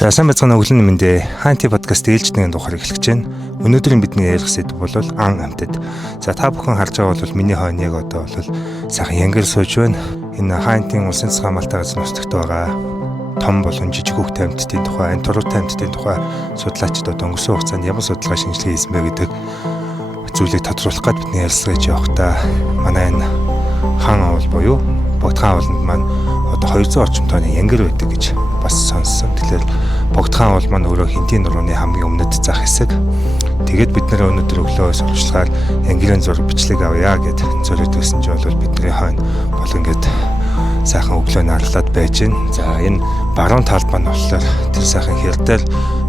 За сайн байцгаана өглөө нэмэндээ Хаанти подкаст ээлжидний тухаар эхлэж байна. Өнөөдрийн бидний ярих сэдв бол ан амьтад. За та бүхэн харж байгаа бол миний хойно яг одоо бол сайхан янгэр сууж байна. Энэ Хаантийн улсын засгийн хамгаалалтын газрын нутагт байгаа том болон жижиг хүүхдийн амьтдын тухай, энэ туруутай амьтдын тухай судлаачид одоо өнгөрсөн хугацаанд ямар судалгаа шинжилгээ хийсэн бэ гэдэг зүйлийг тодруулах гээд бидний ярилцлагыг явахдаа манай энэ хаан авал буюу Богдхан авалд маань одоо 200 орчим тонны янгэр байдаг гэж бас сонссон. Тэгэхээр Богдхан авал маань өөрөө Хинтийн нурууны хамгийн өмнөд зах хэсэг. Тэгээд бид нэр өнөөдөр өглөөс орчлохаар янгэрийн зураг бичлэг авъя гэд зориулсан ч бол бидний хойно бол ингээд сайхан өглөө нарлаад байж байна. За энэ баруун талд маань болохоор тэр сайхан хэрдэл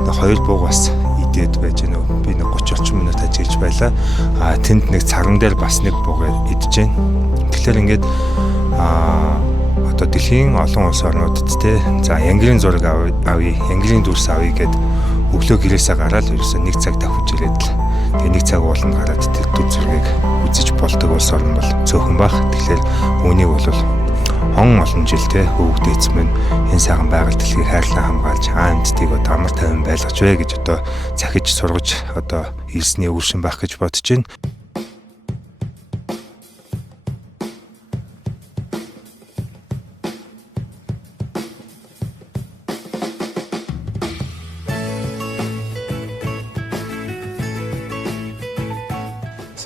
хоёр бууг бас идээд байж байна. Би нэг 30 орчим минут ажиллаж байлаа. Тэнд нэг цаган дээр бас нэг бууг идэж байна. Тэгэхээр ингээд одоо дэлхийн олон улс орнуудад те за янгэрийн зураг авъя, янгэрийн дүрс авъя гэд өглөө гэрээсээ гараад ерөөсөө нэг цаг давхиж ирээд л тэгээ нэг цаг ууланд гараад тэр дүр зургийг үзэж болдог улс орн бол цөөхөн бах. Тэгэхээр үүнийг бол олон жил те хөвгдөө эзэм нь энэ сайхан байгаль дэлхийг хайрлан хамгаалж амьдтыг одоо амар тайван байлгаж вэ гэж одоо захиж сургаж одоо ирсний өвөршин байх гэж бодож байна.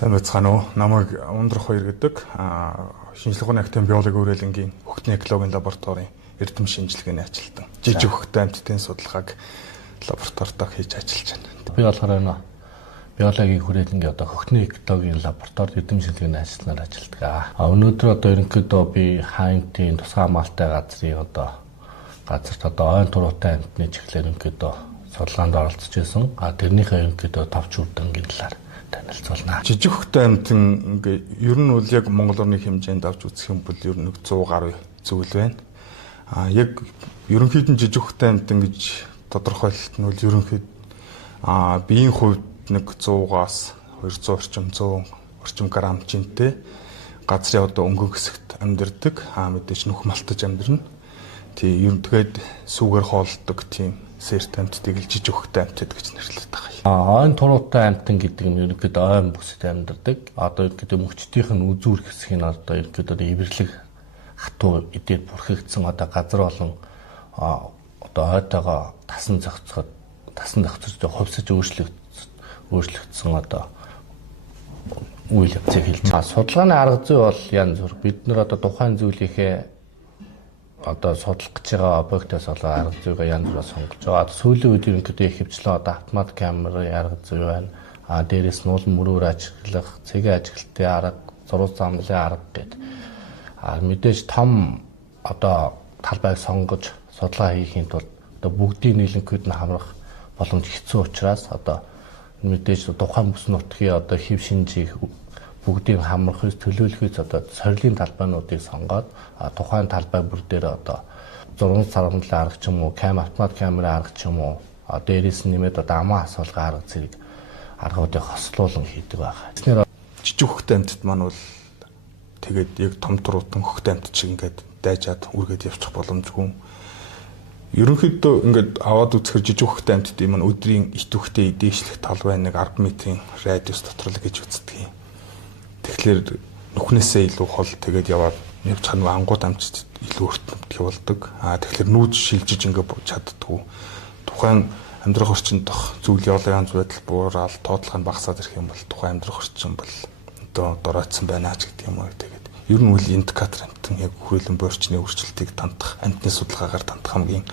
Сайн байцгаана уу? Намайг Ундрах хоёр гэдэг шинжлэх ухааны академи биологи үрэлэнгийн хөгтний экологийн лабораторийн эрдэм шинжилгээний ажилтан. Жижиг хөгтөө амьтдын судалгааг лабораториудаа хийж ажиллаж байна. Би болохоор энэ биологийн хүрээлэнгийн одоо хөгтний экологийн лабораторид эрдэм шинжилгээний ажилтнаар ажилладаг. Өнөөдөр одоо ерөнхийдөө би Хаантийн тусгай хамгаалалтын газрын газарт одоо ойн туруутай амьтны чиглэлээр ерөнхийдөө судалгаанд оролцож байсан. Тэрнийхээ ерөнхийдөө товч үрдэнгийн талаар танилцуулна. Жижиг хөгтөө амьтан ингээ ер нь бол яг Монгол орны хэмжээнд авч үзэх юм бол ер нь 100 гаруй зүйл байна. Яг ерөнхийдөө жижиг хөгтөө амьтан гэж тодорхойлолт нь бол ерөнхийд биеийн хувьд нэг 100-аас 200 орчим грамм жинтэй газрын одоо өнгөн хэсэгт амьдардаг. Мэдээж нүх малтаж амьдарна. Тэгээд сүүгээр хоолдог тийм сэрт амьтдыг л жижиг хөгтөө амьтад гэж нэрлэдэг байгаа. Ойн туруутай амьтан гэдэг нь ерөнхийдөө ойн бүсэд амьдардаг. Одоо ерөнхийдөө мөчтийнх нь үзүүр хэсгийг одоо ерөнхийдөө эвэрлэг хатуу идээд бүрхэгдсэн одоо газар болон одоо ойтойгоо тасан зохицож хувьсаж өөрчлөгдсөн одоо үйл явцыг хэлж байгаа. Судалгааны арга зүй бол янз бүр. Бид нэр одоо тухайн зүйлийнхээ одоо судлах гэж байгаа объектоос болоо арга зүйгээ янз бүрээр сонгож байгаа. Сүүлийн үед ерөнхийдөө их хвчлэн одоо автомат камерын арга зүй байна. Дээрээс нь улам мөрөөр ажиглах, цэгийн ажиглалтын арга, зураг замлын арга гэдэг. Мэдээж том одоо талбайг сонгож судалгаа хийхийн тулд одоо бүгдийг нийлэнхүйд нь хамрах боломж хэцүү учраас одоо мэдээж тухайн бүс нутгийн одоо хэв шинжийг бүгдийг хамрахыг төлөөлөхөд одоо сорилын талбайнуудыг сонгоод тухайн талбай бүр дээр одоо зураг саргамлын арга ч юм уу, автомат камерын арга ч юм уу, дээрээс нь нэмээд одоо амаа асуулгын арга зэрэг аргуудыг хослуулан хийдэг байгаа. Жижиг хөгтөө амьтад маань бол тэгээд яг том туруутан хөгтөө амьтад шиг ингээд дайжаад үргээд явчих боломжгүй. Ерөнхийдөө ингээд аваад үзэхэр жижиг хөгтөө амьтдын маань өдрийн ит хөгтөө дээшлэх тал байна, нэг 10 метрийн радиус дотор л гэж үздэг юм. Тэгэхээр нүхнээсээ илүү хол тэгээд яваад яг чанга ангууд амжилт илүү өртөмтгий болдог. Тэгэхээр нүүж шилжиж ингээд чаддгүй. Тухайн амьдрах орчиндох зүйл явуулын байдал буураад тоотлого нь багасаад ирэх юм бол тухайн амьдрах орчин бол одоо доройтсон байна ч гэдэг юм уу. Тэгээд ер нь үл индикатор амтан яг хүрээлэн буурчны өөрчлөлтийг тандах, амтны судалгаагаар тандах хамгийн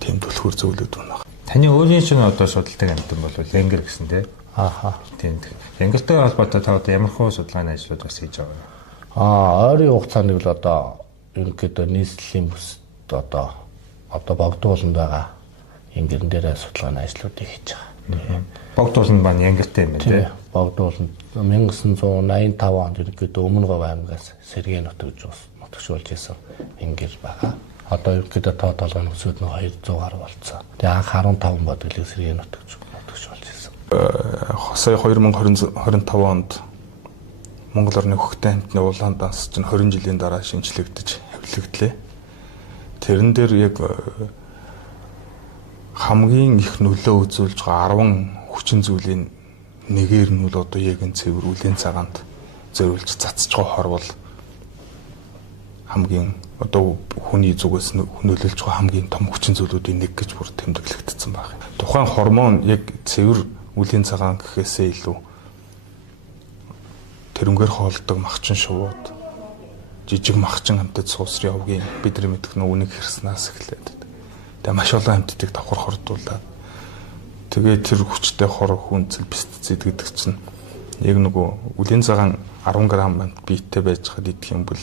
тийм түлхүүр зүйлүүд байна. Таны өөрийн шинэ одоо судалдаг амтан бол янгэр гэсэн тийм. Тийм. Янгэртэй холбоотой та одоо ямар хөө судалгааны ажлууд бас хийж байгаа вэ? Ойрын хугацаанд бол одоо ерөнхийдөө нийслэлийн бүсд одоо богдууланд байгаа янгэрэн дээр судалгааны ажлуудыг хийж байгаа. Богдууланд маань янгэртэй юм байна тийм. Богдууланд 1985 онд ерөнхийдөө Өмнөгов аймгаас Сэргээн нутагшуулж исэн янгэр байгаа. Одоо ерөнхийдөө тоотолгоны өсөд нь 200 гаруй болцсон. Тэгээ анх 15 бодглыг Сэргээн нутагшуулж исэн. Сая 2025 онд Монгол орны хөгтөө амьтны улаан данс чинь 20 жилийн дараа шинжлэгдэж хэвлэгдлээ. Тэрэн дээр яг хамгийн их нөлөө үзүүлж байгаа 10 хүчин зүйлийн нэгээр нь бол одоо яг энэ цэвэр үлийн цагаанд зориулж цацж байгаа хор бол хамгийн одоо хүний зүгээс нөлөөлж байгаа хамгийн том хүчин зүйлүүдийн нэг гэж бүр тэмдэглэгдсэн байна. Тухайн гормон яг цэвэр үлийн цагаан гэхээсээ илүү тэрнгээр хоолдог махчин шувууд, жижиг махчин хамтад суусрын овгийн бидний мэдэх нүунийг хэрснээс эхлээд тэгээ маш олон амьтдыг давхар хордуулаад тэгээ тэр хүчтэй хор хүнцэл пестицид гэдэг чинь яг нөгөө үлийн цагаан 10 г амт биеттэй байж хад идэх юм бол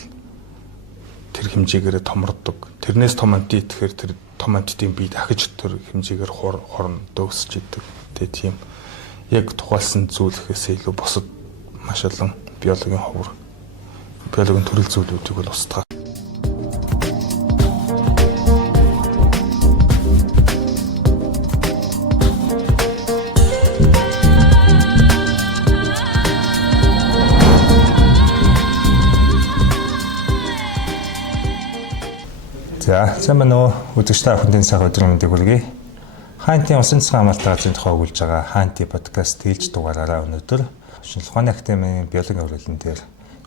тэр хэмжээгээр томордог. Тэрнээс том амт идэхээр тэр том амттын бие дахиж тэр хэмжээгээр хорн дөөсч идэг. Тэгээ тийм яг тухайлсан зүйлхээс илүү босод маш олон биологийн ховор биологийн төрөл зүйлүүдийг бол устгах. За, сайн байна уу? Үзэгчтэй бүхэнд сайхан өдрийн мэндийг хүргэе. Хаантын усан цэцэн амралтын газрын тухай өгүүлж байгаа Хаанти подкаст ээлж дугаараараа өнөөдөр Шинжлэх ухааны академийн биологийн хуралдан дээр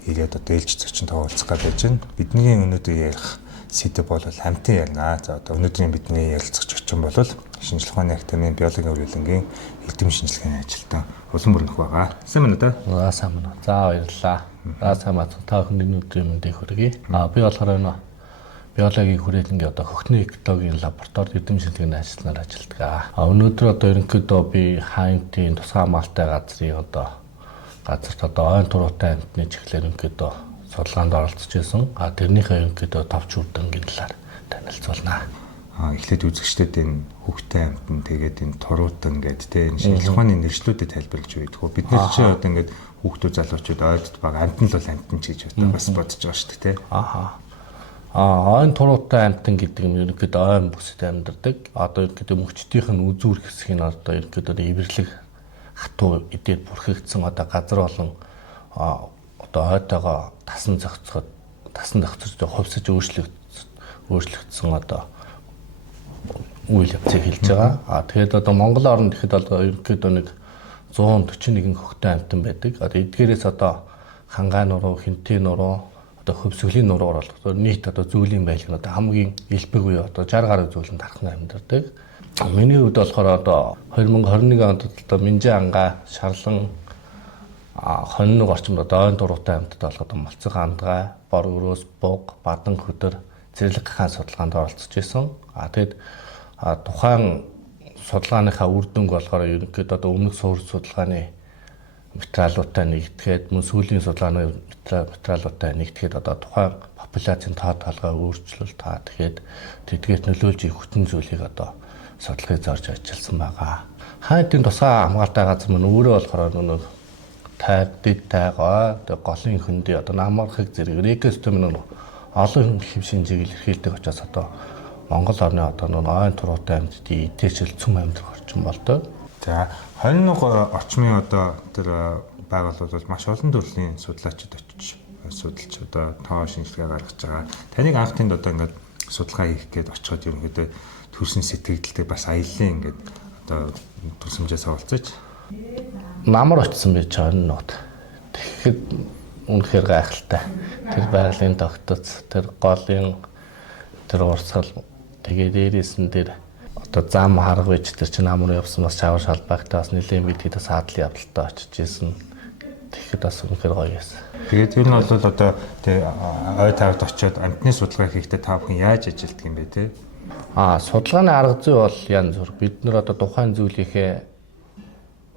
ирээд одоо ээлж зочин тоолцох гэж байж байна. Бидний өнөөдөр ярих сэдэв бол хамтын ярина. За одоо өнөөдрийн бидний ярилцах зочин бол Шинжлэх ухааны академийн биологийн хуралдангийн эрдэм шинжилгээний ажилтан Улан Бүрнөх байгаа. Сайн байна уу? Сайн байна. За баярлалаа. За сайн байна. Та бүхэнд өдрийн мэндийг хүргэе. Би болохоор энэ биологийн хүрээлэнгийн одоо хөхний экологийн лабораторид эрдэм шинжилгээний ажилтнаар ажилладаг. Өнөөдөр одоо ерөнхийдөө би Хаантын тусгай хамгаалалтай газрын газарт ойн туруутай амьтны чиглэлээр ерөнхийдөө судалгаанд оролцож байсан. Тэрнийхээ ерөнхийдөө товч үрдэнгийн талаар танилцуулнаа. Эхлээд үзэгчдэд энэ хөхтэй амьтан тэгээд энэ туруутан гэдэг те энэ шинжлэх ухааны нэршлүүдэд тайлбарлаж өгдөг. Бид нэр чинь одоо ингээд хүүхдүүд залуучууд ойдод байгаа амьтан л бол амьтан ч гэж бас бодож байгаа шүү дээ те. Ойн туруутай амьтан гэдэг нь ерөнхийдөө ойн бүсэд амьдардаг. Одоо ерөнхийдөө мөчтийнх нь үзүүр хэсгийг одоо ерөнхийдөө эвэрлэг хатуу эдээд бүрхэгдсэн одоо газар болон одоо ойтойгоо тасан зохицоход хувьсаж өөрчлөгдсөн одоо үйл явцыг хэлж байгаа. Тэгээд одоо Монгол орнд ихэд одоо ерөнхийдөө нэг 141 хөхтэй амьтан байдаг. Одоо эдгээрээс одоо хангай нуруу, хинтээ нуруу хөвсгөлийн нуруугаар болох нийт одоо зүйлийн байлг нь одоо хамгийн элбэг үе одоо 60 гаруй зүйлэн тархна амьдардаг. Миний хувьд болохоор одоо 2021 онд одоо Минжин ангаа, Шарлан 21 орчимд одоо ойн туруутай амьтад болгоод малцсан хандгай, бор өрөөс, буг, бадан хөдөр зэрлэг хаан судалгаанд оролцож исэн. Тэгэд тухайн судалгааныхаа үр дүнг болохоор ерөнхийдөө одоо өмнөх суурь судалгааны материалуудтай нэгтгэхэд мөн сүүлийн судалгааны материалуудтай нэгтгэхэд одоо тухайн популяцийн тоо толгой өөрчлөлт тэгэхээр тэдгээрт нөлөөлж их хүчин зүйлийг одоо судалгыг зорж ажилласан байгаа. Хаантын тусгай хамгаалалтай газар мөн өөрөө болохоор нэг дэд тайгаа голын хөндөй одоо намархыг зэрэг экосистем нь олон хэв шинжийг илэрхийлдэг учраас одоо Монгол орны одоо ойн туруутай амьтдын идэвхжил цөм амьдрах орчин болдог. За 21 орчмын одоо тэр байгууллууд бол маш олон төрлийн судлаачид очиж судалж одоо тоо шинжилгээ гаргаж байгаа. Таныг анх тэнд одоо ингээд судалгаа хийх гээд очиход ерөнхийдөө төрсэн сэтгэгдэлтэй бас аяллаа ингээд одоо төсөмжөөс олцож намар очсон байж байгаа нот. Тэгэхэд үнэхээр гайхалтай. Тэр байгалийн тогтоц, тэр голын тэр урсгал тэгээ дээрээс нь тэр одоо зам харга байж тэр чинь амар явсан бас шавар шалбаагтай бас нэлээд бид хэд саадлын явдалтай очиж исэн. Тэгэхэд бас үнэхээр гоё байсан. Тэгээд тэр нь бол одоо тий ой тавд очиод амтны судалгаа хийхдээ та бүхэн яаж ажилтдаг юм бэ те? Судалгааны арга зүй бол янз бүр. Бид нар одоо тухайн зүйлийнхээ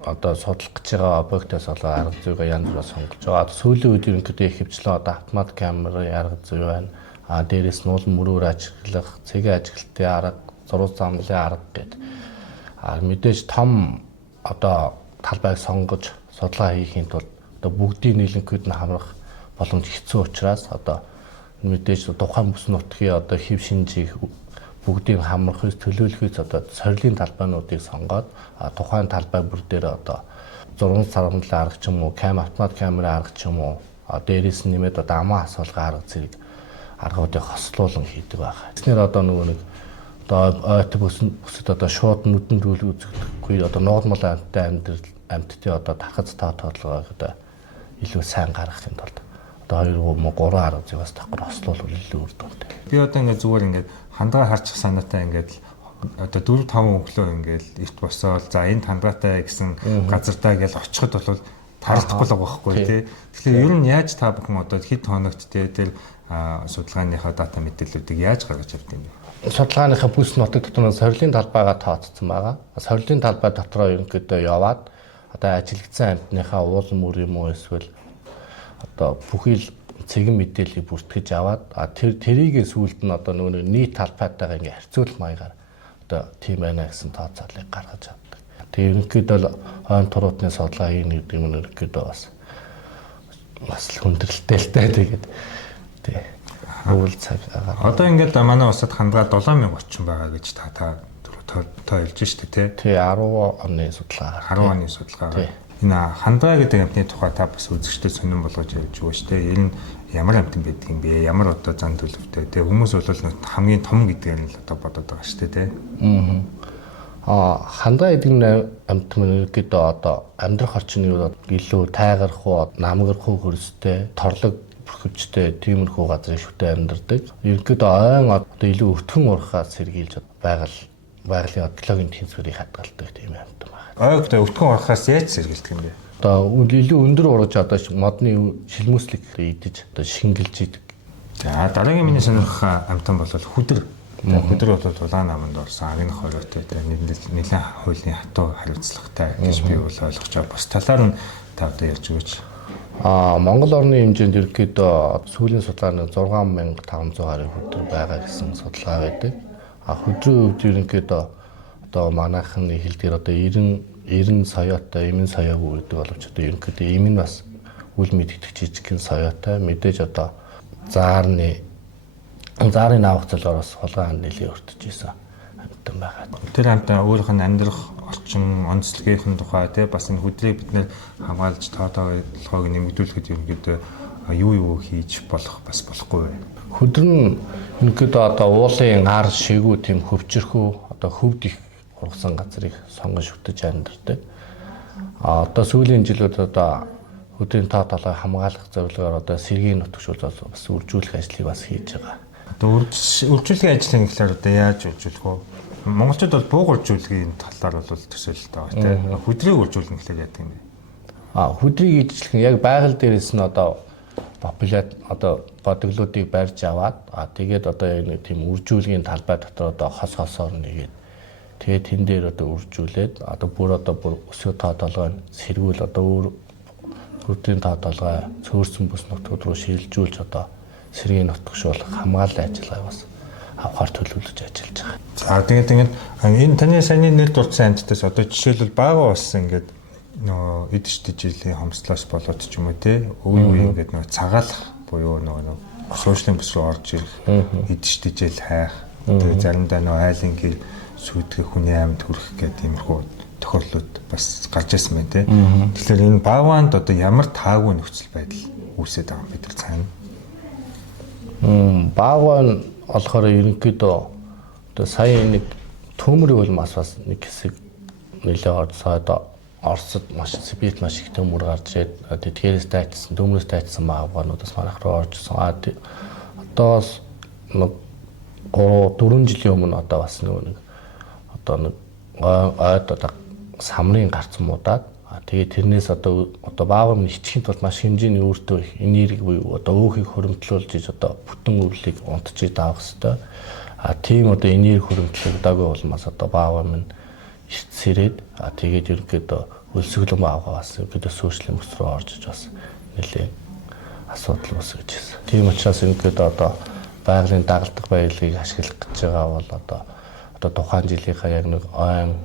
одоо судлах гэж байгаа объектоос болоо арга зүйгээ янз бүрээр сонгож байгаа. Сүүлийн үед ерөнхийдөө их хвчлэн одоо автомат камерын арга зүй байна. Дээрээс нь улам мөрөөр ажиглах, цэгийн ажиглалтын арга, зураг замлын арга гэдэг. Мэдээж том одоо талбайг сонгож судалгаа хийхийн тулд одоо бүгдийн нийлэнхүйд нь хамрах боломж хэцүү учраас одоо мэдээж тухайн бүс нутгийн одоо хэв шинжийг бүгдийг хамрахыг төлөөлөхөд одоо сорилын талбайнуудыг сонгоод тухайн талбай бүр дээр одоо зураг саргамлын арга ч юм уу, автомат камерын арга ч юм уу, дээрээс нь нэмээд одоо амаа асуулгын арга зэрэг аргуудыг хослуулан хийдэг байна. Тэснэр одоо нөгөө нэг одоо ойт бүсэд одоо шууд нүдэнд үл үзэгдэхгүй одоо нормал амьтдын одоо тархац тоо толгойг одоо илүү сайн гаргахын тулд одоо 2 3 арга зүйс давхар ослол илүү үр дүнтэй. Би одоо ингээд зүгээр ингээд хандгаа харчих санаатай ингээд одоо 4 5 өглөө ингээд ивт босоод за энд хандгаатай гэсэн газартаа гэж очиход бол таралдахгүй л байгаа байхгүй тий. Тэгэхээр ер нь яаж та бүхэн одоо хэд хоногт тэр судалгааныхаа дата мэдээллүүдийг яаж гаргаж авдаг юм бэ? Судалгааныхаа бүс нутаг дотор сорилын талбайгаа тооцсон байгаа. Сорилын талбай дотроо ерөнхийдөө яваад одоо ажиглагдсан амьтныхаа уул мөр юм уу эсвэл одоо бүхий л цэгэн мэдээллийг бүртгэж аваад тэрийг сүүлд нь одоо нөгөө нийт талбайтайгаа ингээ харьцуулах маягаар одоо тийм байна гэсэн тооцоолыг гаргаж авдаг. Тэгээ ерөнхийдөө хойно туруутны судалгаагийн нэг юм ерөнхийдөө бас хүндрэлтэй л таа тэгээд тий өвөл цаг агаад. Одоо ингээд манай улсад хандгаа 7000 орчим байгаа гэж та тойлж штэ тий. Тий 10 оны судалгаа. 10 оны судалгаа. Энэ хандгаа гэдэг амтны тухай та бас үзэгчдэд сонирн болгож явж байгаа штэ. Энэ нь ямар амтан байдаг юм бэ? Ямар одоо зан төлөвтэй. Тэгээ хүмүүс бол хамгийн том гэдгээр нь л одоо бодоод байгаа штэ тий. Хандгаа гэдэг амт мөнөдөө одоо амьдрах орчны илүү тайгарх уу, намгарх уу хөрстэй, торлог бүрхөвчтэй тиймэрхүү газрын шүтээ амьдардаг. Ерөнхийдөө ойн одоо илүү өвтгөн урхаас сэргийлж байгалийн экологийн тэнцвэрийг хадгалдаг тийм амт байна. Ойгтой өвтгөн урхаас яаж сэргийлдэг юм бэ? Одоо илүү өндөр ургаж одоо модны шилмүслэг идэж одоо шингэлж идэг. За дараагийн миний сонирхох амтан бол хүдэр. Хүдэр бол улаан наманд орсон агнах хориотой нэлээд хуулийн хатуу хариуцлагатай гэж би бол ойлгож байгаа. Бус талаар нь та одоо ярьж өгөөч. Монгол орны хэмжээнд ерөнхийдөө сүүлийн судалгааны 6520 хүдэр байгаа гэсэн судалгаа байдаг. Хүдрийн хувьд ерөнхийдөө одоо манайхны хэлдгээр одоо 90 соёотой, эмэн соёогүй гэдэг боловч одоо ерөнхийдөө эмэн бас үл мэд идэх жижигхэн соёотой мэдээж одоо заарын авах залгаараас хулгайн нэлийн өртөж исэн амтан байгаа. Тэр амтан өөрийнх нь амьдрах орчин, онцлогын тухай тий бас энэ хүдрийг бид нэр хамгаалж тоотоогоог нэмэгдүүлэхэд ерөнхийдөө юу хийж болох бас болохгүй. Хүдэр нь ерөнхийдөө одоо уулын гар шигүү тийм хөвчөрхөө одоо хөвд их ургасан газрыг сонгож шүтэж амьдардаг. Одоо сүүлийн жилүүд одоо хүдрийн тоо толгой хамгаалах зорилгоор одоо сэргийн нутагшуул бас үржүүлэх ажлыг бас хийж байгаа. Одоо үржүүлэх ажлын гэхээр одоо яаж үржүүлэх вэ? Монголчууд бол бууг үржүүлэхийн талаар бол төсөөлөлтэй байгаа тийм. Хүдрийг үржүүлнэ гэхээр яадаг юм бэ? Хүдрийг идчихлэх нь яг байгаль дээрээс нь одоо популяц одоо бодглуудыг барьж аваад тэгээд одоо нэг тийм үржүүлгийн талбай дотор одоо хосоор нэгээд тэгээд тэн дээр одоо үржүүлээд одоо бүр өсөө тоо толгой сэргүүл одоо өөр хүдрийн тоо толгой цөөрсөн бүс нутгууд руу шилжүүлж одоо сэргийн нутагшуулах хамгааллын ажиллагаа бас авахар төлөвлөж ажиллаж байгаа. За тэгээд энэ таны саяны нэр дурдсан амьтдаас одоо жишээлбэл бага бас ингээд нөө эдэж жилийн хомслоос болоод ч юм уу те үе ингээд нөө цагаалах буюу нөө сошиалын бүс рүү орж ирэх эдэж дижэл хайх тэгээд заримдаа нөө айлын гэр сүйтгэх хүний амьд хүрэх гэдэг иймэрхүү тохиолдлууд бас гарч ирсэн байна те. Тэгэхээр энэ багаанд одоо ямар таагүй нөхцөл байдал үүсээд байгаа юм бид нар цаана. Багаан болохоор ерөнхийдөө одоо сая нэг төмөр улмаас бас нэг хэсэг нэлээд орцоод Оросд маш Сибирт маш их төмөр гарч ирээд тэдгээрээс дайцсан төмөрөөс дайцсан багаануудаас манайх руу оржсон. Одоо бас 4 жилийн өмнө одоо бас нэг ойд одоо самрын гарц муудаад тэгээд тэрнээс одоо баагаан ичхийн тулд маш хэмжээний өөртөө их энерги буюу одоо өөхийг хөрөмтлүүлж иж одоо бүтэн өвлийг унтчих давах хэвээр. Тийм одоо энерги хөрөмтлөгдөөгүй болмаас одоо баагаан минь сэрээд тэгээд ерөнхийдөө өлсгөлөн баагаа бас ерөнхийдөө сошиалын бүс рүү орж иж бас нэлээд асуудал үүсгэж байна. Тийм учраас ерөнхийдөө одоо байгалийн дагалдах баялагийг ашиглах гэж байгаа бол одоо тухайн жилийнхаа яг нэг ойн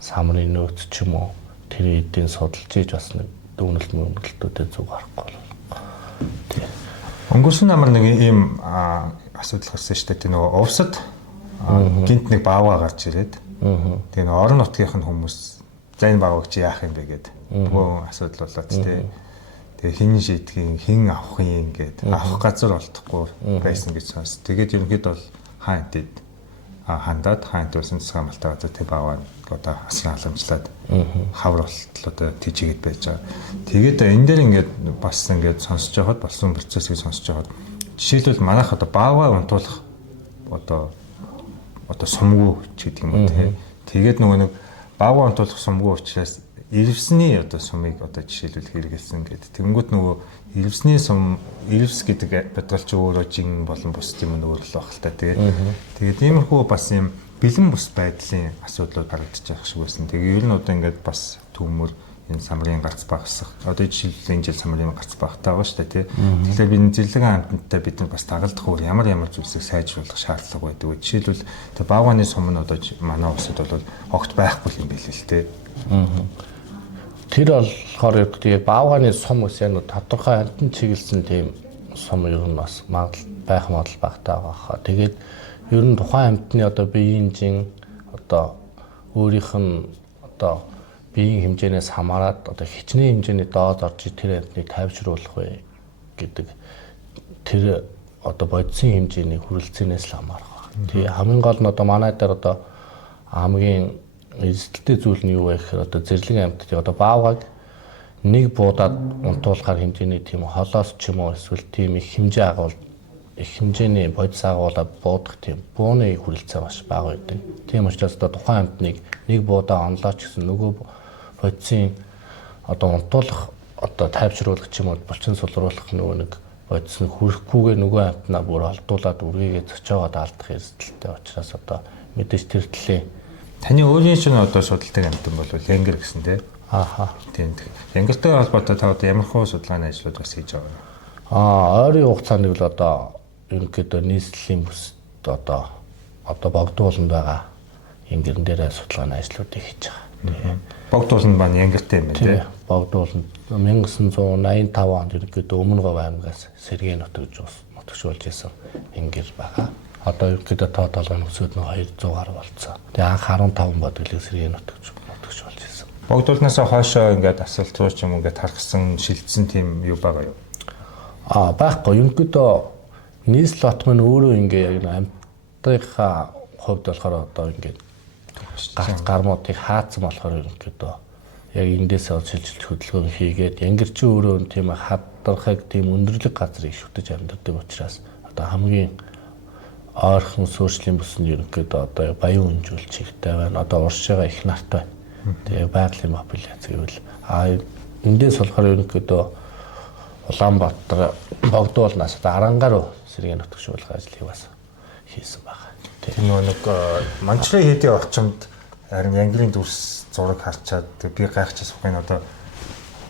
самрын нөөц ч юм уу тэр эдийн судалж иж бас нэг дүгнэлтүүдэд зүг харахгүй бол. Өнгөрсөн намар нэг ийм асуудал гарсан шүү дээ. Тэр нөгөө увсад гинт нэг бааваа гарч ирээд тэгээ нөгөө орон нутгийнх нь хүмүүс за энэ баавыг чи яах юм бэ гэд нөгөө асуудал болоод тий. Тэгээ хин шийдгийн хин авах юм гээд авах газар олдохгүй байсан гэж сонс. Тэгээд ерөнхийдөө бол хаантэд хандаад хаант усан засаг хамгаалалтаа одоо тэг бааваа одоо асран халамжлаад хавар болтол одоо тийчгээд байж байгаа. Тэгээд энэ дээр ингээд бас ингээд сонсож байхад болсон процессыг сонсож байхад жишээлбэл манайх одоо бааваа унтуулах одоо сумгуу ч гэдэг юм уу тий. Тэгээд нөгөө нэг бааваа унтуулах сумгуу учраас ирвсний одоо сумыг одоо жишээлбэл хэрэгэлсэн гэдэг. Тэнгүүт нөгөө ирвсний сум ирвс гэдэг бодлогч өөрөө жин болон бус юм өөр л баг л та тий. Тэгээд иймэрхүү бас юм бэлэн бус байдлын асуудлууд харагдаж байгаа шиг байсан. Тэгээ ер нь одоо ингээд бас төмөр энэ самрын гарц багсах. Одоо жишээлбэл энэ жил самрын гарц багтаа байгаа шүү дээ тий. Тэгэхээр би зэрлэг хамтантай бид нар бас дагалдах өөр ямар зүйлсийг сайжруулах шаардлага байдаг. Жишээлбэл тэг баавганы сум нь одоо манай улсад бол огт байхгүй юм билээ л тий. Тэр болохоор тэгээ баавганы сум гэсэн нь тодорхой амтан чиглэсэн тийм сум ер нь бас байх магадлал багтаа байгаа. Тэгээд ер нь тухайн амтны одоо биеийн жин одоо өөрийнх нь одоо биеийн хэмжээнээс хамаарат одоо хичнээн хэмжээний доод орж тэр амтныг тайвшруулах вэ гэдэг тэр одоо бодисын хэмжээний хүрэлцэнээс л хамаарах байна. Тэгээ хамгийн гол нь одоо манай дээр одоо хамгийн эзэлтэй зүйл нь юу вэ гэхээр одоо зэрлэг амьтдыг одоо баавгаг нэг буудаад унтуулахар хэмжээний тийм холоос ч юм уу эсвэл тийм их хэмжээний бодис агуулаад буудах тийм бууны хүрэлцээ маш бага байдаг. Тийм учраас одоо тухайн амьтныг нэг буудаа онлооч гэсэн нөгөө бодисын одоо унтуулах одоо тайвшруулах ч юм уу булчин сулруулах нөгөө нэг бодис нь хүрэхгүйгээр нөгөө амьтнаа бүр олдуулаад үргээгээ зочоогоод алдах эрсдэлтэй учраас одоо мэдээж тэр төлөө таны өөрийн чинь одоо судалдаг амьтан бол Янгер гэсэн тий. Ааха. Тийм. Янгертэй холбоотой та одоо ямар хөө судалгааны ажлууд бас хийж байгаа вэ? Ойрын хугацаанд бол одоо ерөнхийдөө нийслэлийн бүсд одоо богдууланд байгаа Янгерн дээр судалгааны ажлуудыг хийж байгаа. Богдууланд маань Янгертэй юм байна тий. Богдууланд 1985 онд ерөнхийдөө Өмнө Говь аймгаас сэргээ нутагшуулж исэн Янгер байгаа. Одоо ерөнхийдөө тоотолгоно өсөд нь 200 гаруй болцсон. Тэгээ анх 15 бодглыг сэргээ нутагч болж ирсэн. Богдуулнаас хойшоо ингээд асуулт руу ч юм ингээд харгасан, шилжсэн тийм юу байгаа юу? Байхгүй. Ерөнхийдөө нийслэл отмын өөрөө ингээд яг амьтдынхаа хувьд болохоор одоо ингээд гармуудыг хаацсан болохоор ерөнхийдөө яг эндээсээ шилжилт хөдөлгөөн хийгээд янгэрч өөрөө тийм хадгарахыг тийм өндөрлөг газрыг шүтэж амьдардаг учраас одоо хамгийн ойрхон суурьшлийн бүсэнд ерөнхийдөө одоо баян өнжүүлж хэрэгтэй байна. Одоо уршигаа их нартай. Тэгээ байгалийн популяц гэвэл эндээс болохоор ерөнхийдөө Улаанбаатар Богдуулнаас одоо Арангаа руу сэргээ нутагшуулах ажлыг бас хийсэн байна. Тэр нэг Манчрын хэдийн орчимд харин Янгерийн дүрс зураг харчаад би гайхчихсан байна. Одоо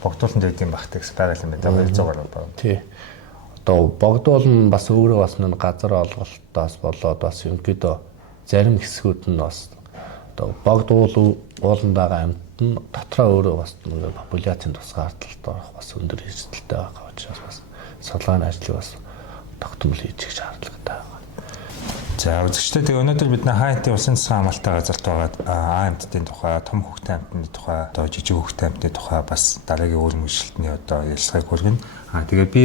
Богдууланд байдсан багт гэсэн байгаал юм байна. 200 гаруй байна. Тий. Одоо Богдуул нь бас өөрөө бас нэг газар олголтоос болоод бас ерөнхийдөө зарим хэсгүүд нь бас одоо Богдуул ууланд байгаа амьтад нь дотроо өөрөө бас нэг популяцийн тусгай ардталд орох бас өндөр эрсдэлтэй байгаа учраас бас судалгааны ажлыг бас тогтмол хийж их шаардлагатай байна. За үзэгчдээ тэгээ өнөөдөр бид хаантын усан засгийн хамгаалалтаа газарт байгаа амьтдын тухай, том хүүхдийн амьтны тухай, одоо жижиг хүүхдийн амьтны тухай бас дараагийн өөр мөржилтний одоо ярилцлагыг хүргэнэ. Тэгээ би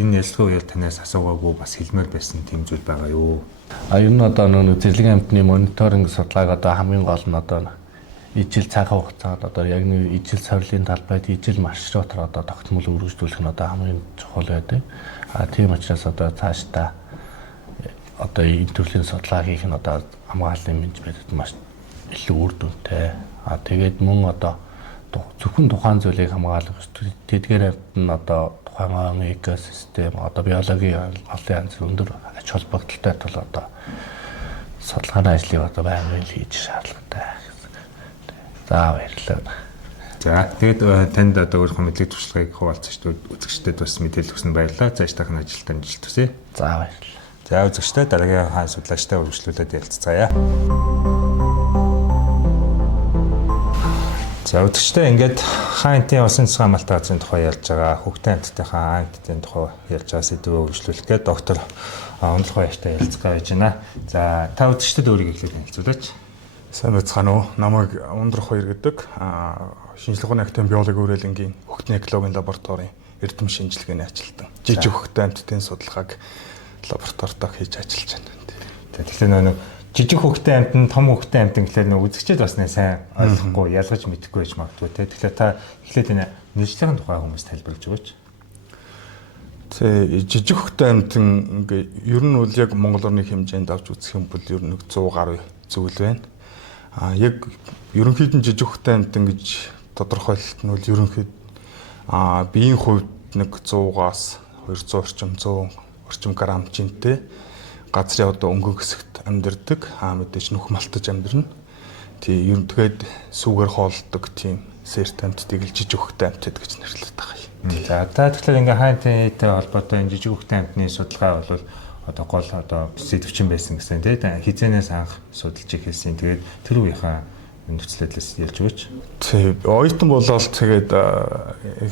энэ ярилцлагын үеэр танаас асуугаагүй бас хэлмээр байсан тийм зүйл байгаа юу? Ер нь одоо нэг зэрлэг амьтны мониторинг судалгааг одоо хамгийн гол нь одоо ижил цагаан хугацаанд одоо яг нэг ижил сорилын талбайд ижил маршрутаар одоо тогтмол үргэлжлүүлэх нь одоо хамгийн чухал байдаг. Тийм учраас одоо цаашдаа одоо энэ төрлийн судалгаа хийх нь одоо хамгааллын менежментэд маш илүү үр дүнтэй. Тэгээд мөн одоо зөвхөн тухайн зүйлийг хамгаалах тэдгээр амьтад нь одоо тухайн экосистем одоо биологийн олон янз өндөр ач холбогдолтой тул одоо судалгааны ажлыг одоо байнгын хийж шаардлагатай. За баярлалаа. За тэгээд танд одоо өөрийнхөө мэдлэг туршлагыг хуваалцаж үзэгчдэд бас мэдээлэл өгсөн баярлалаа. Зааш тахын ажилд амжилт хүсье. За баярлалаа. За үзэгчдээ дараагийн хаан судлаачтай үргэлжлүүлээд ярилцгаая. За үзэгчдээ ингээд хаантын усан засгийн хамгаалалтын газрын тухай ярьж байгаа, хүүхдийн амьтдынхаа амьтдын тухай ярьж байгаа сэдвээ үргэлжлүүлэх гээд доктор Онол Баяртай ярилцгаа байж байна. За та үзэгчдэд өөрийгөө хэлээд хэлцүүлээч. Сайн байцгаана уу? Намайг Ундрах Баяр гэдэг. Шинжлэх ухааны академи биологи үрэлэнгийн хүүхдийн экологийн лабораторийн эрдэм шинжилгээний ажилтан. Жижиг хүүхдийн амьтдын судалгааг лабораторид хийж ажиллаж байна. Тэгэхээр нэг жижиг хөвгтэй амьтан том хөвгтэй амьтан гэхлээр нөө үзэгчд бас нэ сайн ойлгохгүй ялгаж мэдэхгүй байж магадгүй те. Тэгэхээр та эхлээд энэ мэржлийн тухай хүмүүс тайлбарлаж өгөөч. Тэ жижиг хөвгтэй амьтан ингээ ер нь бол яг Монгол орны хэмжээнд авч үзэх юм бол ер нь 100 гаруй зүйл байна. Яг ерөнхийдөө жижиг хөвгтэй амьтан гэж тодорхойлолт нь бол ерөнхийд биеийн хувьд нэг 100-аас 200 орчим 100 орчим грамм жинтэй газрын одоо өнгөн хэсэгт амьдардаг. Мэдээж нүх малтаж амьдарна. Ер нь тэгээд сүүгээр хоолдог тийм сэрт амьтдыг л жижиг хөвгтэй амьтад гэж нэрлэдэг байгаа юм. За та тэгэхээр ингээ хайнтай холбоотой энэ жижиг хөвгтэй амьтны судалгаа бол одоо гол одоо сэдвчин байсан гэсэн тийм хизээнээс анх судалж эхэлсэн. Тэгээд тэр үеийнхээ нөхцөлөөс ярьж өгөөч. Тийм оюутан болоод тэгээд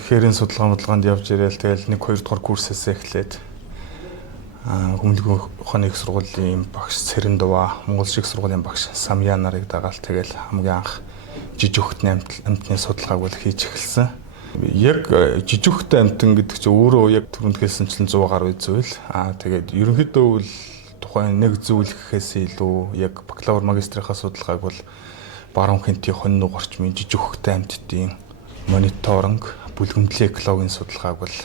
хэрийн судалгаанд явж ирээл тэгэл 1-2 дугаар курсээс эхлээд Хүмүүнлэгийн ухааны их сургуулийн багш Сэрэндова, Монгол шиг сургуулийн багш Самья нарыг дагаал тэгэл хамгийн анх жижиг хөвгтний амьтны судалгааг бол хийж эхэлсэн. Яг жижиг хөвгтэй амьтан гэдэг чинь өөрөө яг түрүүнд хэлсэнчлэн 100 гаруй зүйл. Тэгээд ерөнхийдөө бол тухайн нэг зүйл гэхээс илүү яг бакалавр магистрийнхаа судалгааг бол баруун хэнтийн хоньног орчмын жижиг хөвгтэй амьтдын мониторинг, бүлгэмдлийн экологийн судалгааг бол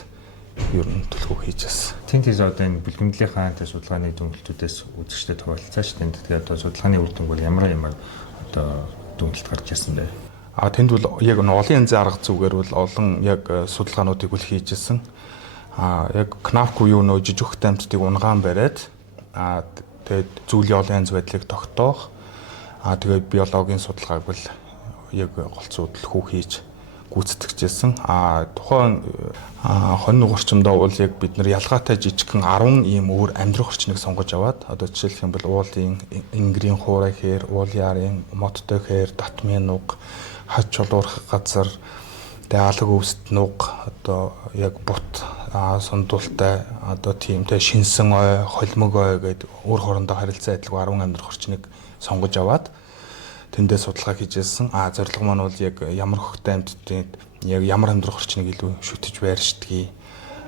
ер нь төлхөө хийж байсан. Тэнтэс одоо энэ бүлгэмдлийн судалгааны дүнэлтүүдээс үзэгчдэд хуваалцаач. Тэгээд одоо судалгааны үр дүн бол ямар одоо дүнэлт гарч ирсэн бэ? Тэнд бол яг олон янзын арга зүгээр бол олон яг судалгаануудыг үл хийжсэн. Яг КНАФ юу нөө жижиг хөвгтэй амьтдыг унгаан бариад тэгээд зүйлийн олон янз байдлыг тогтоох. Тэгээд биологийн судалгааг бол яг голцоод төлхөө хийж гүйцэтгэжсэн. Тухайн хоньног орчимдоо бол яг бид нар ялгаатай жижигхэн 10 ийм өөр амьдрах орчныг сонгож аваад одоо жишээлх юм бол уулын ингрийн хуурай хээр, уулын арын, моттой хээр, татмын нуг, хаж чулуурх газар, тэгээ алаг өвсд нуг, одоо яг бут сундуултай одоо тиймтэй шинсэн ой, холимог ой гэдэг өөр хоорондоо харилцаа адилгүй 10 амьдрах орчныг сонгож аваад тэндээ судалгаа хийжсэн. Зорилго маань бол яг ямар хөвгтэй амьтдын яг ямар амьдрах орчныг илүү шүтэж байршдгийг.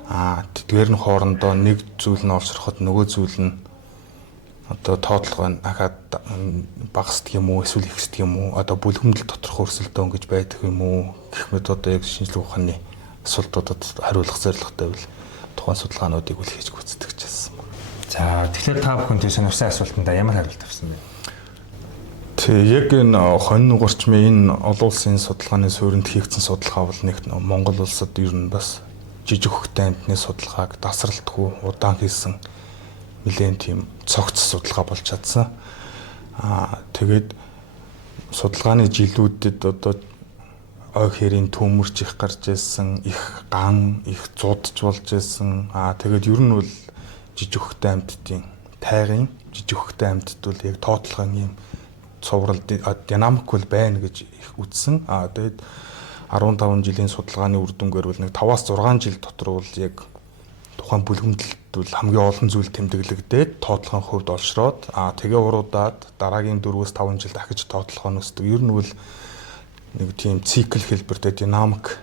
Тэдгээр нь хоорондоо нэг зүйл нь олшроход нөгөө зүйл нь одоо тоотлого ахаад багасдаг юм уу, эсвэл ихсдэг юм уу, одоо бүлгэмдэл доторх өрсөлдөөн гэж байдаг юм уу гэх мэт одоо яг шинжлэх ухааны асуултуудад хариулах зорилготой байл тухайн судалгаануудыг үл хийж гүйцэтгэжсэн. За тэгэхээр та бүхэн тэр сонирхсан асуултанд ямар хариулт авсан бэ? Яг энэ хоньног орчмын энэ олон улсын судалгааны суурьнд хийгдсэн судалгаа бол нэг Монгол улсад ер нь бас жижиг хөвгтэй амьтны судалгааг тасралтгүй удаан хийсэн нэлээд тийм цогц судалгаа болж чадсан. Тэгээд судалгааны жилүүдэд одоо ой хэрийн төмөрч их гарч ирсэн, их ган, их зудж болж ирсэн. Тэгээд ер нь бол жижиг хөвгтэй амьтдын тайгын жижиг хөвгтэй амьтд бол яг тоотлогын юм цуврал динамик бол байна гэж их үзсэн. Тэгээд 15 жилийн судалгааны үр дүнгээр бол нэг 5-аас 6 жил дотор бол яг тухайн бүлгэмдэлд бол хамгийн олон зүйл тэмдэглэгдээд тоотлогын хувьд олшроод тэгээ уруудаад дараагийн 4-5 жил дахиж тоотлогоо нөсдөг. Ер нь бол нэг тийм цикл хэлбэртэй динамик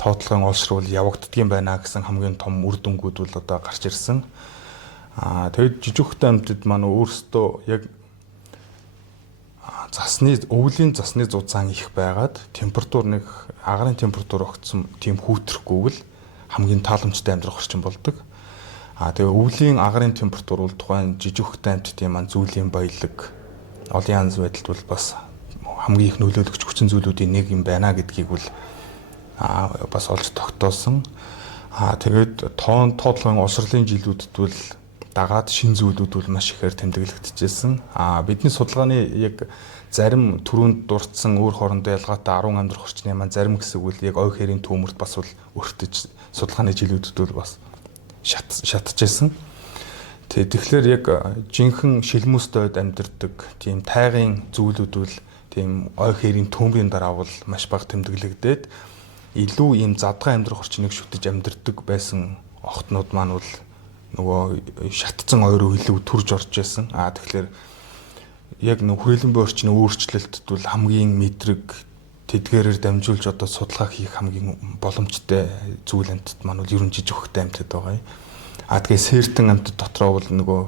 тоотлогын олшруул явагддгийм байна гэсэн хамгийн том үр дүнгууд бол одоо гарч ирсэн. Тэгээд жижиг хөвгтэй амьтад маань өөрсдөө яг өвлийн засны зузаан их байгаад температур нэг агарын температур огцсон тийм хүүтрэхгүйг л хамгийн тааламжтай амьдрах орчин болдог. Тэгээ өвлийн агарын температур бол тухайн жижиг хөвгтэй амьтдын маань зүйлийн баялаг олон янз байдалд бол бас хамгийн их нөлөөлөгч хүчин зүйлүүдийн нэг юм байна гэдгийг бол бас олж тогтоосон. Тэгээд тоотлогын осрлын жилүүдэд бол дагаад шин зүйлүүд бол маш ихээр тэмдэглэгдэжсэн. Бидний судалгааны яг зарим түрүүнд дурдсан өөр хоорондоо ялгаатай 10 амьдрах орчны маань зарим хэсэг бол яг ой хэрийн төмөрт бас бол өртөж судалгааны жилүүдэд бол бас шатчихсан. Тэгэхээр яг жинхэнэ шилмүстэй амьдардаг тийм тайгын зүйлүүд бол тийм ой хэрийн төмрийн дараа бол маш бага тэмдэглэгдээд илүү ийм задгай амьдрах орчныг шүтэж амьдардаг байсан охтнууд маань бол нөгөө шатцсан ойроо илүү төрж орж байсан. Тэгэхээр яг нэг хүрээлэн буй орчны өөрчлөлтд бол хамгийн мэдрэг тэдгээрээр дамжуулж одоо судалгаа хийх хамгийн боломжтой зүйл амьтад маань бол ерөн жижиг хөвгтэй амьтад байгаа юм. Тэгээ сертэн амьтад дотроо бол нөгөө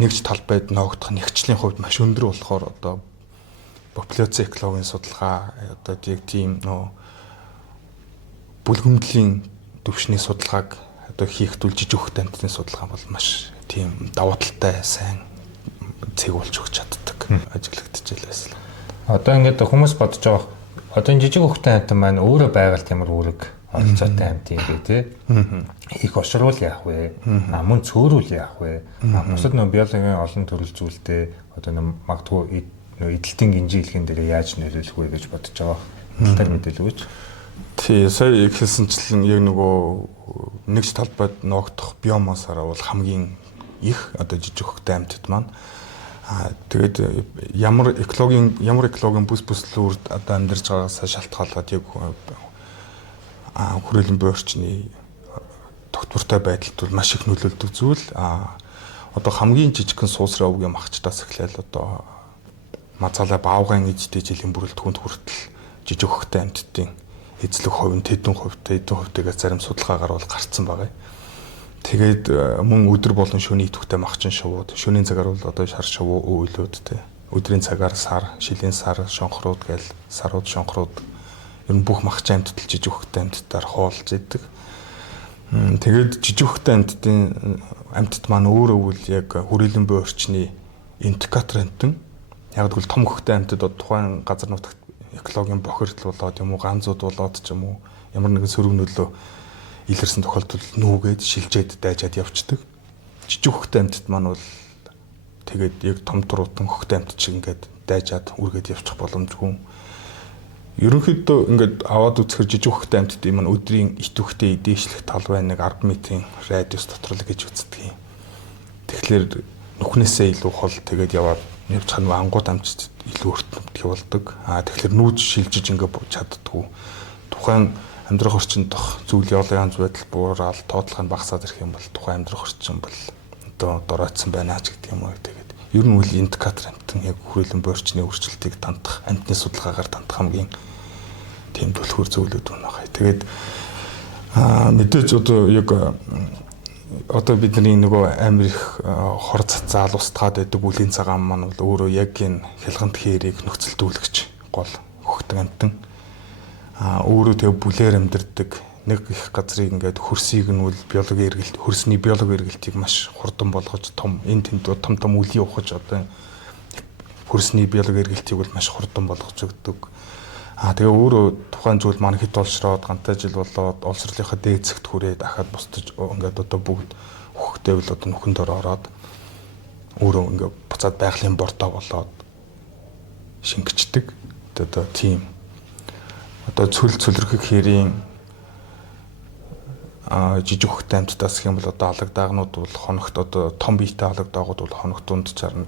нэгж талбайд ногдох нэгчлийн хувьд маш өндөр болохоор одоо популяци экологийн судалгаа одоо яг тийм бүлгэмдлийн төвшний судалгааг одоо хийхдүүл жижиг хөхт амьтны судалгаа бол маш тийм давуу талтай сайн цэг болж өгч чаддаг ажиглагдчихжээ байсан. Одоо ингээд хүмүүс бодож байгаа одоо энэ жижиг хөхт амьтан маань өөрөө байгаль ямар үүрэг оролцоотой амьт юм бэ те. Их ошруул яах вэ? Мөн цөөрүүл яах вэ? Бусад нөө биологийн олон төрөл зүйлтэй одоо магадгүй эдэлтийн гинжи хэлхэн дээр яаж нөлөөлөх вэ гэж бодож байгаа. Талаар мэдээлэл өгөөч. Тий, сая яг хэлсэнчлэн яг нөгөө нэгж талбайд ногдох биомассаараа бол хамгийн их одоо жижиг хөхтэй амьтад маань тэгээд ямар экологийн бүс бүслүүрд одоо амьдарч байгаасаа шалтгаалаад яг хүрээлэн буй орчны тогтвортой байдалд бол маш их нөлөөлдөг зүйл. Одоо хамгийн жижигхэн суусрын овгийн махчтаас эхлээл одоо мацалаа баавгайн эжтэй жилийн бүрэлдэхүүнд хүртэл жижиг хөхтэй амьтдын эзлэх хувь нь тэдэн хувьтэйгээ зарим судалгаагаар бол гарцсан байгаа. Тэгээд мөн өдөр болон шөнийн идэвхтэй махчин шувууд, шөнийн цагаар бол одоо шар шувуу үйлүүд те. Өдрийн цагаар сар, шилийн сар, шонхрууд гээл сарууд, шонхрууд ер нь бүх махчин амьтдал жижиг хөхтэй амьтдаар хоолж идэг. Тэгээд жижиг хөхтэй амьтд маань өөрөө үл яг хүрээлэн буй орчны индикатор амтан. Яг тэгвэл том хөхтэй амьтад тухайн газар нутагт экологийн бохирдол болоод юм уу ганцууд болоод ч юм уу ямар нэгэн сөрөг нөлөө илэрсэн тохиолдолд нүүгээд шилжээд дайжаад явцдаг. Жижиг хөхтэй амьтад маань бол тэгээд яг том туруутан хөхтэй амьтад шиг ингээд дайжаад үргээд явчих боломжгүй. Ерөнхийдөө ингээд аваад үзэхэр жижиг хөхтэй амьтад маань өдрийн идэвхтэй дээшлэх талбай 1 10 м радиус дотор л гэж үздэг юм. Тэгэхээр нүхнээсээ илүү хол тэгээд яваад явж хань ангууд амжилт илүү өртөмтгий болдог. Тэгэхээр нүүж шилжиж ингээд чаддгүй. Тухайн амьдрах орчиндох зүйл явлын янз байдал буураад тоотлого нь багасаад ирэх юм бол тухайн амьдрах орчин бол одоо доройтсон байна ч гэдэг юм уу. Тэгээд ер нь үл индикатор амтан яг хүрээлэн буй орчны өөрчлөлтийг тандах амтны судалгаагаар тандах хамгийн тийм түлхүүр зөвлөд байна. Тэгээд мэдээж одоо бидний нөгөө амир их хор цацаал устгаад байдаг үлийн цагаан маань бол өөрөө яг энэ хялгант хээрийг нөхцөлдүүлэгч гол хөхтөн амтан. Өөрөө тэг бүлээр амьдардаг нэг их газрыг ингээд хөрсийг нь үл биологийн эргэлт хөрсний биологийн эргэлтийг маш хурдан болгож том энэ тэнд том үлийн ухаж одоо хөрсний биологийн эргэлтийг бол маш хурдан болгож өгдөг. Тэгээ өөрөө тухайн зүйл маань хит олшроод гантай жил болоод олшрлынхаа дээд зэгт хүрээ дахиад бусдаж ингээд одоо бүгд хөхтэй бол одоо нүхэнд ороод өөрөө ингээд буцаад байгалийн бордоо болоод шингэждэг. Одоо тийм одоо цөлрөхөг хэрийн жижиг хөхтэй амьтдаас гэх юм бол одоо алаг даагнууд бол хоногт одоо том биетэй алаг даагууд бол хоногт дунд чарна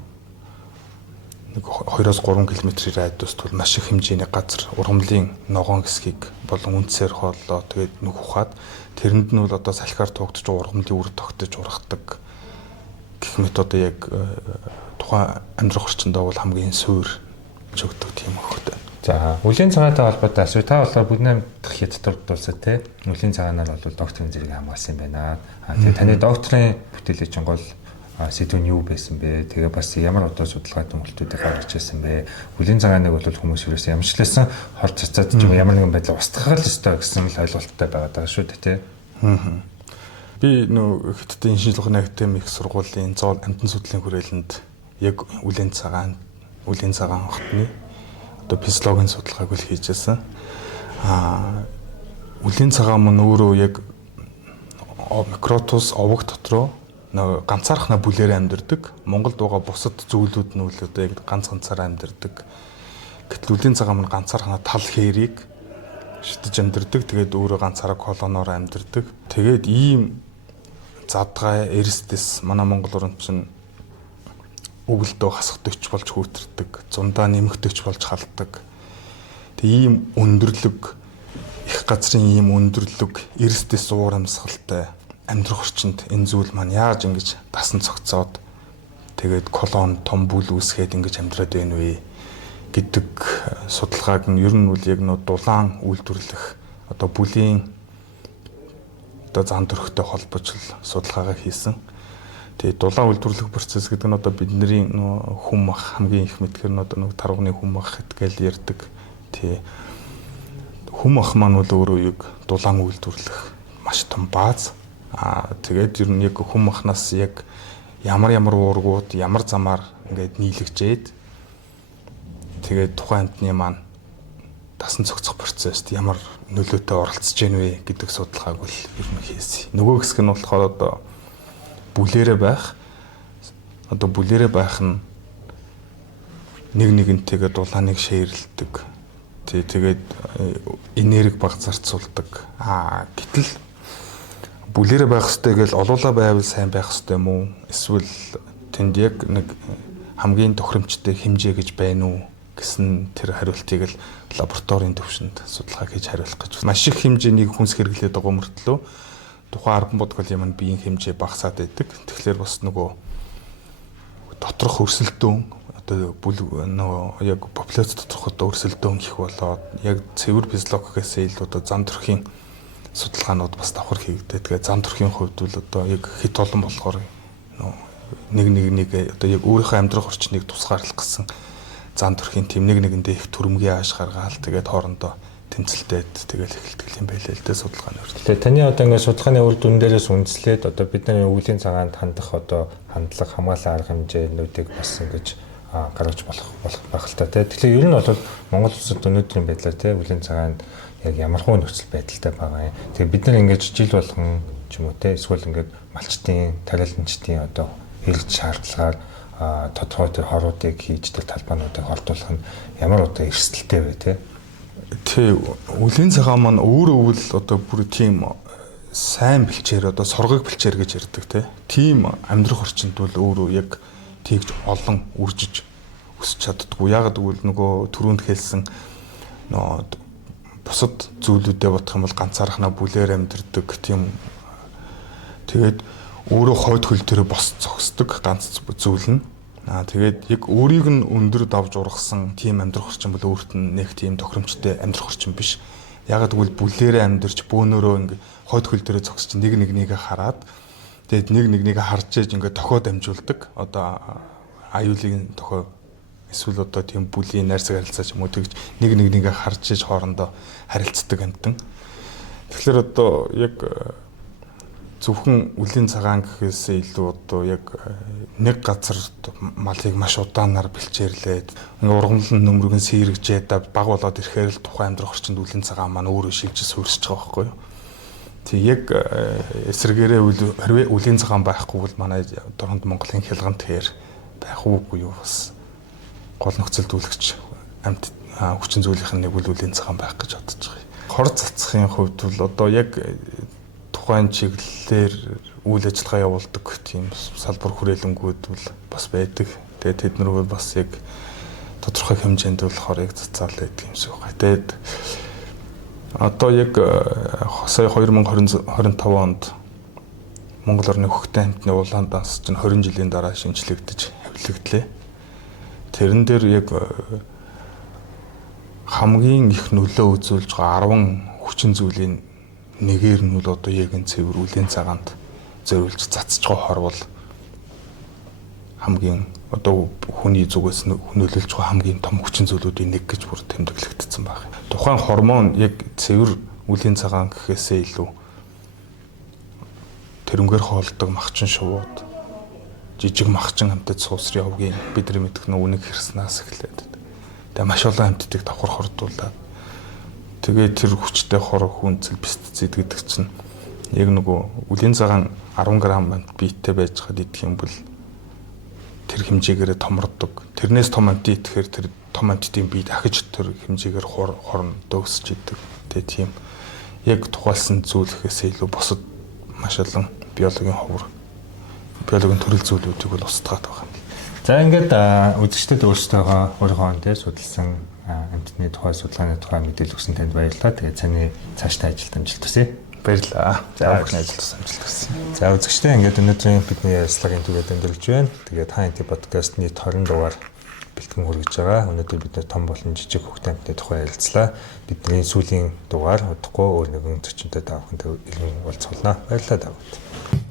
2-3 км-ийн радиуст бол маш их хэмжээний газар ургамлын ногоон хэсгийг болон үндсээр хооллоо тэгээд нүх ухаад тэрэнд нь бол одоо салхиар тугдж ургамлын үр тогтож ургадаг гэх мэт одоо яг тухайн амьдрах орчиндөө бол хамгийн суур жогддог тийм хөхтэй. За, үлийн цагаатай холбоотой асуу та болохоор бүднэм дах хятад дурдуулсаа те үлийн цагаанаар бол докторийн зэрэг хамгаалсан юм байна. Тэгээ таны докторийн бүтээлээ чинь гол сэдв нь юу байсан бэ? Тэгээ бас ямар одоо судалгаа томлтуудыг гаргаж ирсэн бэ? Үлийн цагааныг бол хүмүүс ерөөсөө ямарчласан хор цацаад ч юм ямар нэгэн байдлаар устгах л ёстой гэсэн л ойлголттой байгаад байгаа шүү дээ те. Би нөө Хятадын шинжилгээний академик сургуулийн амтан судлалын хүрээлэнд яг үлийн цагаан хотны одоо физиологийн судалгааг үл хийжсэн. Үлийн цагаан мөн өөрөө яг микротус овог дотроо ганцаархнаа бүлээр амьдардаг. Монголд байгаа бусад зүйлүүд нь үл одоо яг ганцаараа амьдардаг. Гэтэл үлийн цагаан мань ганцаархнаа тал хээрийг шидэж амьдардаг. Тэгээд өөрөө ганцаараа колоноор амьдардаг. Тэгээд ийм задгай эрсдэс манай монгол орн чинь өгөлдөө хасагдөгч болж хүүтэрдэг. Зундаа нэмэгдөгч болж халддаг. Тэгээд ийм өндөрлөг их газрын ийм өндөрлөг эрсдэс уур амьсгалтай амьдрах орчинд энэ зүйл маань яаж ингэж дасан цогцоод тэгээд колон том бүл үүсгээд ингэж амьдраад байна вэ гэдэг судалгааг нь ер нь үл яг нөө дулаан үйлдвэрлэх одоо бүлийн одоо зан төрхтэй холбож судалгаагаа хийсэн. Тэгээ дулаан үйлдвэрлэх процесс гэдэг нь одоо бидний хүм мах хамгийн их мэдгээр нь одоо нэг таргууны хүм мах гэдгээл ярьдаг. Тий. Хүм мах маань бол өөрөө яг дулаан үйлдвэрлэх маш том бааз. Тэгээд ер нь яг хүм махнаас яг ямар уургууд ямар замаар ингээд нийлэгжээд тэгээд тухайн амьтны маань дасан цогцох процесст ямар нөлөөтэй оролцож гэнэ вэ гэдэг судалгааг бол ер нь хийсэн. Нөгөө хэсэг нь болохоор одоо бүлээрээ байх нь нэгнтэйгээ дулааныг шеэрлдэг. Тэгээд энерги баг зарцуулдаг. Гэтэл бүлээрээ байх хэрэгтэй гэж олуулаа байвал сайн байх хэрэгтэй юм уу? Эсвэл тэнд яг нэг хамгийн тохиромжтой хэмжээ гэж байна уу гэсэн тэр хариултыг л лабораторийн төвшөнд судалгаа хийж хариулах гэж. Маш их хэмжээний хүнс хэрэглээд байгаа мөртлөө тухайн арган бодгол юм биеийн хэмжээ багасаад байдаг. Тэгэхээр бас нөгөө доторх өрсөлдөөн одоо нөгөө яг популяц доторх одоо өрсөлдөөн их болоод яг цэвэр физиологиос илүү одоо зам төрхийн судалгаанууд бас давхар хийгдээ. Тэгээ зам төрхийн хувьд бол одоо яг хит олон болохоор нэг одоо яг өөрийнхөө амьдрах орчныг тусгаарлах гэсэн зам төрхийн тэм нэгэндээ их түрэмгийн ааш гаргаал тэгээд хоорондоо тэмцэлтэд тэгэл эхэлдэг юм байлээ л дээ судалгааны өрт. Тэгээ таны одоо ингээд судалгааны үр дүн дээрээс үндэслээд одоо бидний өвлийн цагаанд хандах одоо хандлага хамгаалал арга хэмжээнүүдийг бас ингэж гаргаж болох байх л та тий. Тэгэхээр ер нь бол Монгол улсад өнөөдрийн байдлаар тий өвлийн цагаанд яг ямархуу нөхцөл байдалтай байгаа юм. Тэгээ бид нар ингэж жил болгон ч юм уу тий эсвэл ингээд малчтын, тариаланчдын одоо хэрэгж шаардлагаар тодорхой тэр хоруудыг хийж тэр талбаануудыг хордуулах нь ямар одоо эрсдэлтэй вэ тий. Тэ үлийн цагаан маань өөрөө үл одоо бүр тийм сайн бэлчээр одоо соргог бэлчээр гэж ярьдаг тийм амьдрах орчинд бол өөрөө яг тэгж олон үржиж өсч чаддгүй. Яг гэвэл нөгөө түрүүнд хэлсэн бусад зүйлүүдэд бодох юм бол ганцаархнаа бүлээр амьдэрдэг тийм тэгээд өөрөө хойд хөл дээр бос зогсдог ганц зүйл нь. Тэгээд яг өөрийг нь өндөр давж ургасан тийм амьдрах орчин бол өөрт нь нэг тийм тохиромжтой амьдрах орчин биш. Яг гэвэл бүлээрээ амьдарч бөөнөрөө ингээ хойд хөл дээрээ зогсож нэгээ хараад тэгээд нэгээ харж ээж ингээ тохио дамжуулдаг. Одоо аюулын тохио эсвэл одоо тийм бүлийн найрсаг харилцаа ч юм уу тэгж нэгээ харж ээж хоорондоо харилцдаг амтан. Тэгэхээр одоо яг зөвхөн үлийн цагаан гэхээсээ илүү одоо яг нэг газар малыг маш удаанаар бэлчээрлээд ингээ ургамлын нөмрөг нь сэрэгжээд баг болоод ирэхээр л тухайн амьдрах орчинд үлийн цагаан маань өөрөө шилжиж суурьсж байгаа байхгүй юу. Тэг яг эсрэгээрээ үлийн цагаан байхгүй бол манай дорхонд Монголын хялганд тэр байх уугүй юу бас гол нөхцөлд үлгч амьд хүчин зүйлийнх нь нэг үлийн цагаан байх гэж бодож байгаа. Хор цацхын хувьд бол одоо яг тухайн чиглэлээр үйл ажиллагаа явуулдаг тийм салбар хүрээлэнгүүд бол бас байдаг. Тэгээд тэд нар бол бас яг тодорхой хэмжээнд бол хорыг цацаал байдаг юм шиг байна. Тэгээд одоо яг сая 2025 онд Монгол орны хөхтэй хамтны улаан данс чинь 20 жилийн дараа шинжлэгдэж авилгадлаа. Тэрэн дээр яг хамгийн их нөлөө үзүүлж байгаа 10 хүчин зүйлийн нэгээр нь бол одоо яг энэ цэвэр үлийн цагаанд зориулж цацж байгаа хор бол хамгийн одоо хүний зүгээс нөлөөлж байгаа хамгийн том хүчин зүйлүүдийн нэг гэж бүр тэмдэглэгдсэн байна. Тухайн гормон яг цэвэр үлийн цагаан гэхээсээ илүү тэрнгээр хоолдог махчин шувууд жижиг махчин хамтад суусрын овгийн бидний мэдэх нүг хэрснээс эхлээд тэгээ маш олон хамтдыг давхар хордуулаад тэгээд тэр хүчтэй хор хүнцэл пестицид гэдэг чинь яг нөгөө үлийн цагаан 10 г амт биеттэй байж хад идэх юм бол тэр хэмжээгээр томрдог. Тэрнээс том амт идэхээр тэр том амттын бие дахиж тэр хэмжээгээр хорндоо өсөж идэг. Тэгээ тийм яг тухайлсан зүйлхээс илүү бусад маш олон биологийн ховор биологийн төрөл зүйлүүдийг бол устгаад байгаа юм. За ингээд үзэгчдэд өөрийнхөө дээр судалсан амтны тухай судалгааны тухай мэдээлэл өгсөн танд баярлалаа. Тэгээд цааны цаашдаа ажилд амжилт хүсье. Баярлалаа. За бүхний ажилд амжилт хүсье. За үзэгчдээ ингээд өнөөдрийн бидний ярилцлагын түгээд өндөрлөж байна. Тэгээд HNT podcast-ны 20 дугаар бэлтгэн хүргэж байгаа. Өнөөдөр бид том болон жижиг хөхтэй амтны тухай ярилцлаа. Бидний сүүлийн дугаар удахгүй өөр нэгэн зочинтой та бүхэнд илэн уулзуулнаа. Баярлалаа та бүхэнд.